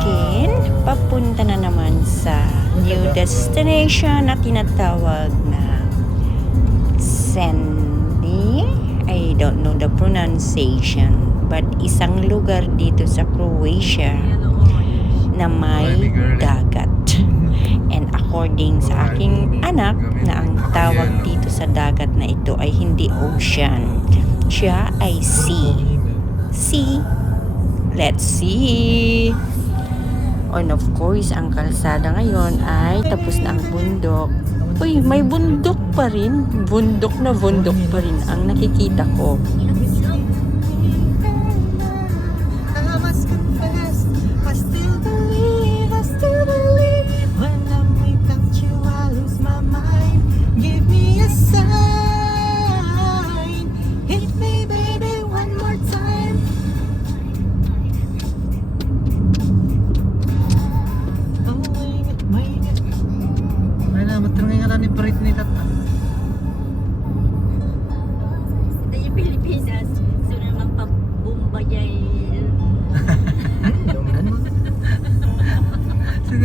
again, papunta na naman sa new destination na tinatawag na Sandy. I don't know the pronunciation, but isang lugar dito sa Croatia na may dagat. And according sa aking anak, na ang tawag dito sa dagat na ito ay hindi ocean. Siya ay sea. Sea. Let's see. And of course, ang kalsada ngayon ay tapos na ang bundok. Uy, may bundok pa rin. Bundok na bundok pa rin ang nakikita ko.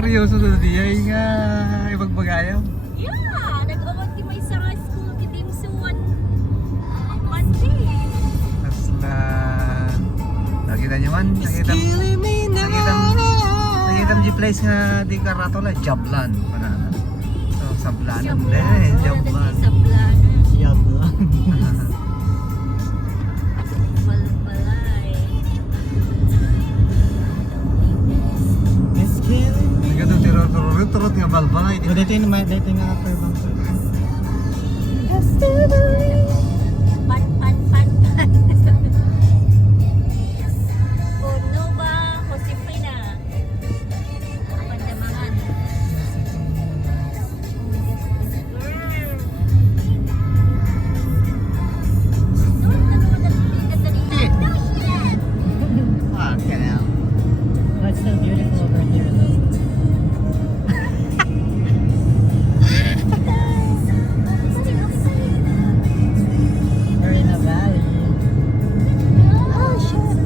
Seryoso na diya nga ipagbagayaw? Yeah, nag-awag di may sa school kitim sa one Monday. Asla nakita nyo man? Nakita mo place nga di karato la Jablan. So Sablan. Jablan. Jablan. Turut nga balbalay. Dito yung nga upper bang. Pan. Puno ba? Kusipin na. Pandamangan. It's so beautiful over here. We're in a valley. Oh shit!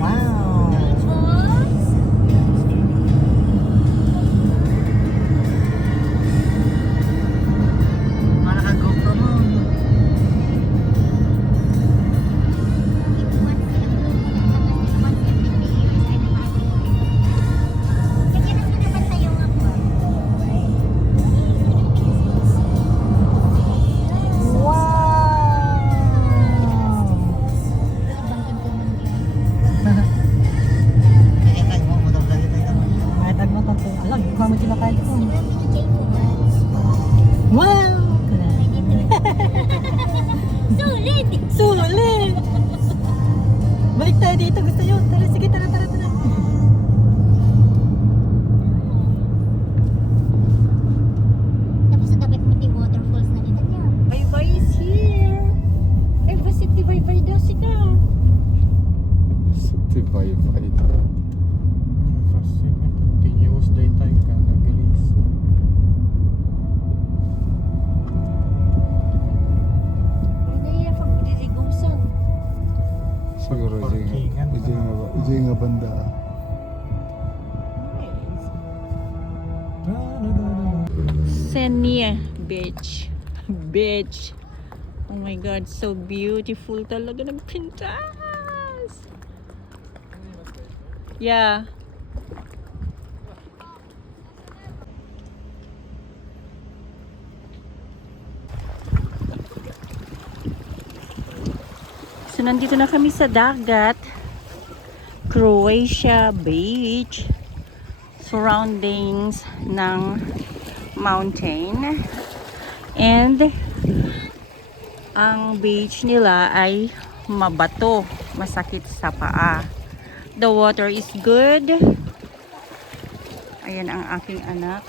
Wow! Para ka GoPro mo. Wow! Sulit! Balik tayo dito. Gusto nyo? Tara, sige, tara. Tapos sa dapat mo yung waterfalls na kita niya. Bye-bye is here. City bye-bye daw sika. City bye-bye. Continuous daytime ka nagalis. Siguro hindi nga banda. Senia Beach. Oh my God, so beautiful talaga ng Pintas. Yeah. So nandito na kami sa dagat. Croatia Beach. Surroundings ng mountain. And ang beach nila ay mabato. Masakit sa paa. The water is good. Ayan ang aking anak.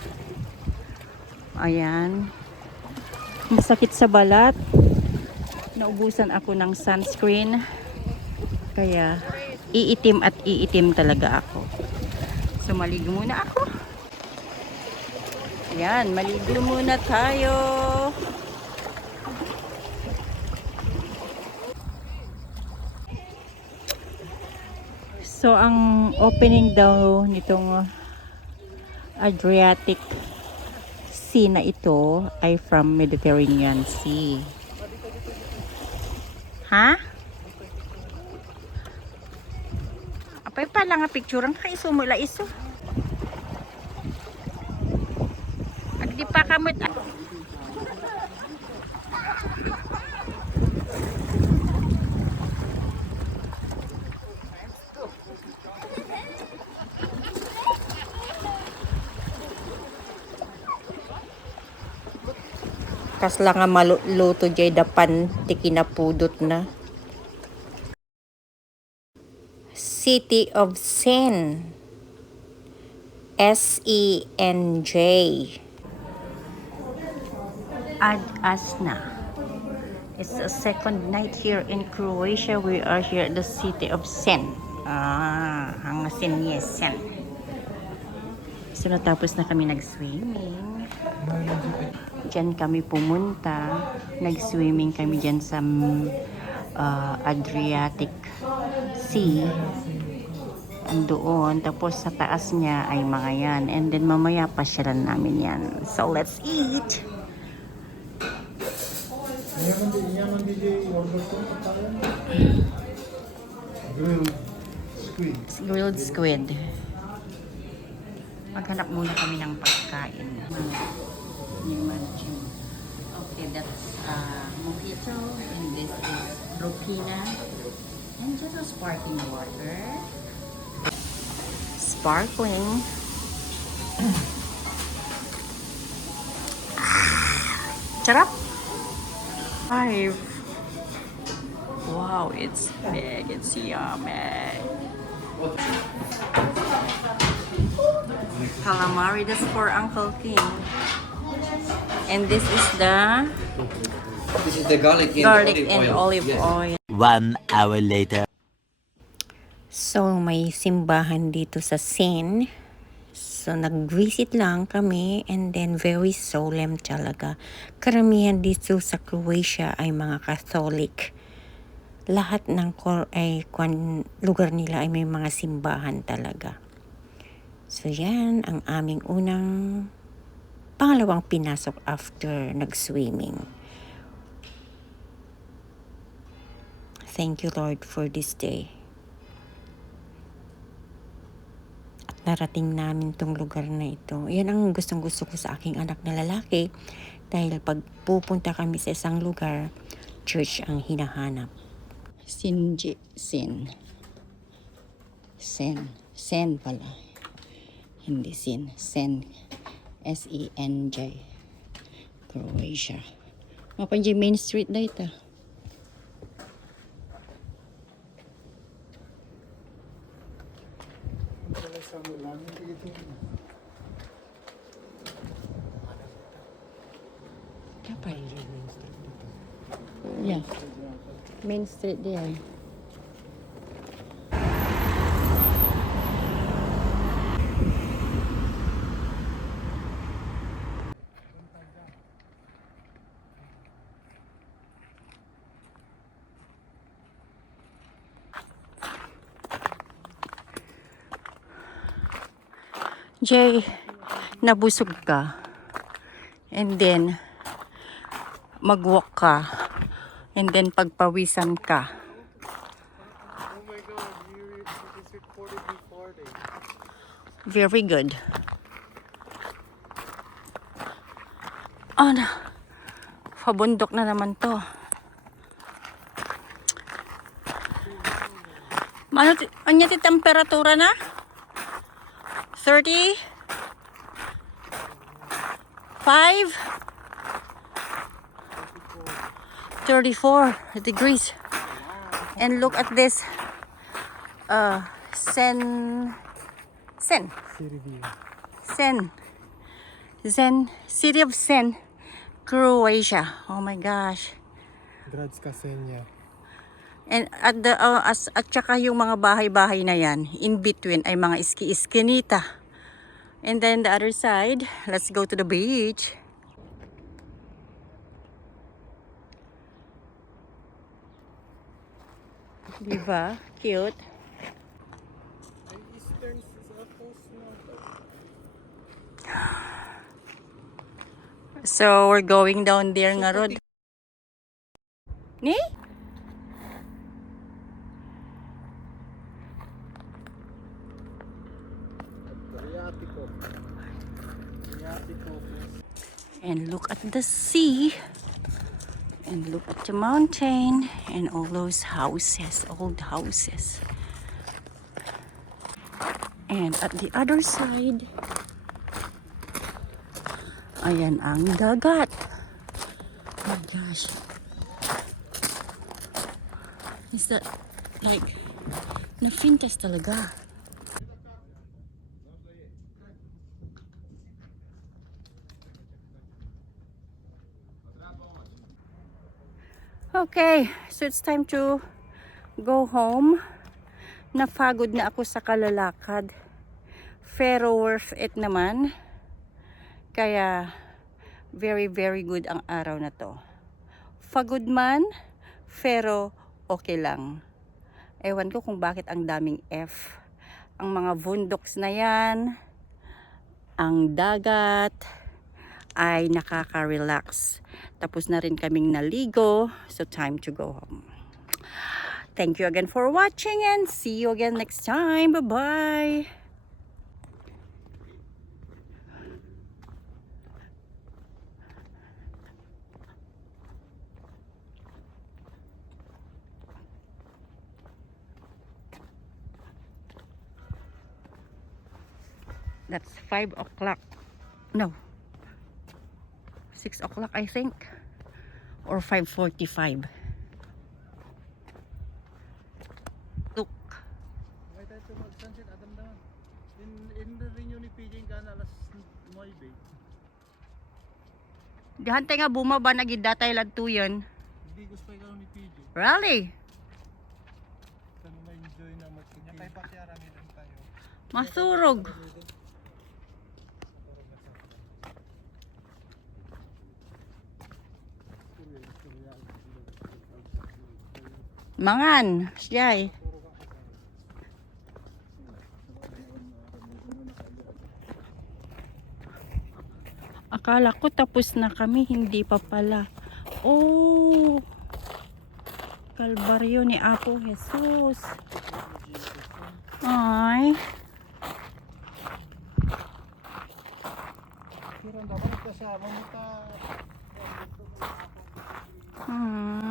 Ayan. Masakit sa balat. Naubusan ako ng sunscreen. Kaya iitim at iitim talaga ako. So maligo muna ako. Ayan, maligo muna tayo. So, ang opening daw nitong Adriatic Sea na ito ay from Mediterranean Sea. Ha? Apay pala nga picture ang kaiso mo la iso. Agdi pa kamot. Kasla nga maluto jay dapan ti kinapudot na. City of Sen. S-E-N-J. Ad Asna. It's the second night here in Croatia. We are here at the city of Sen. Ang Sen, yes, Sen. So natapos na kami nag-swimming. Diyan kami pumunta. Nag-swimming kami diyan sa Adriatic Sea. Andoon. Tapos sa taas niya ay mga yan. And then mamaya pasyalan namin yan. So let's eat! Grilled squid. Maghanap muna kami ng pagkain. Imagine. Okay, that's mojito. And this is ropina. And just a sparkling water. Sparkling. Charap! 5. Wow, it's big. It's yummy. Calamari, that's for Uncle King. And this is the This is the garlic and olive Yes. oil. 1 hour later. So, may simbahan dito sa Sen. So, nag-visit lang kami and then very solemn talaga. Karamihan dito sa Croatia ay mga Catholic. Lahat ng lugar nila ay may mga simbahan talaga. So, yan ang aming pangalawang pinasok after nag-swimming. Thank you, Lord, for this day. Narating namin tong lugar na ito. Yan ang gustong-gusto ko sa aking anak na lalaki. Dahil pag pupunta kami sa isang lugar, church ang hinahanap. Sen. Sen pala. Hindi Sen. Sen. S-E-N-J. Croatia. Mapanjay Main Street na ito. Kapay. Yeah. Main Street there. Jay, nabusog ka. And then, mag-walk ka. And then, pagpawisan ka. Oh my god, you recorded before day. Very good. Oh, pabundok na naman to. Ano ti temperatura na? 30? 5? 34 degrees. And look at this. Sen. City of Sen, Croatia. Oh my gosh. Gradska Senya. And at saka yung mga bahay-bahay na yan, in between ay mga iski-iskinita. And then the other side, let's go to the beach. Diba? Cute. So, we're going down there nga road. Ni? And look at the sea. And look at the mountain. And all those houses, old houses. And at the other side, ayan ang dagat. Oh my gosh. Is that like na-fintas talaga? Okay, so it's time to go home. Napagod na ako sa kalalakad. Pero worth it naman. Kaya very very good ang araw na to. Pagod man, pero okay lang. Ewan ko kung bakit ang daming F. Ang mga bundoks na yan, ang dagat, ay nakaka-relax. Tapos na rin kaming naligo, so time to go home. Thank you again for watching and see you again next time. Bye-bye! That's 5 o'clock. No. 6 o'clock I think. Or 5:45. Look. May tayo to mag-sunset, Adam naman. In rin yun ni PJ ka na alas 9. Dihante nga bumaba na gid datay ladto yun. Hindi gusto ikaw ni PJ. Really? Kami ma-enjoy na magkikita. Kaya tayo pakiaramin tayo. Masurog. Mangan, siyay. Akala ko tapos na kami, hindi pa pala. Oh, Kalbaryo ni Apo Jesus. Ay. Pero dapat ka sa mamuta. Hmm.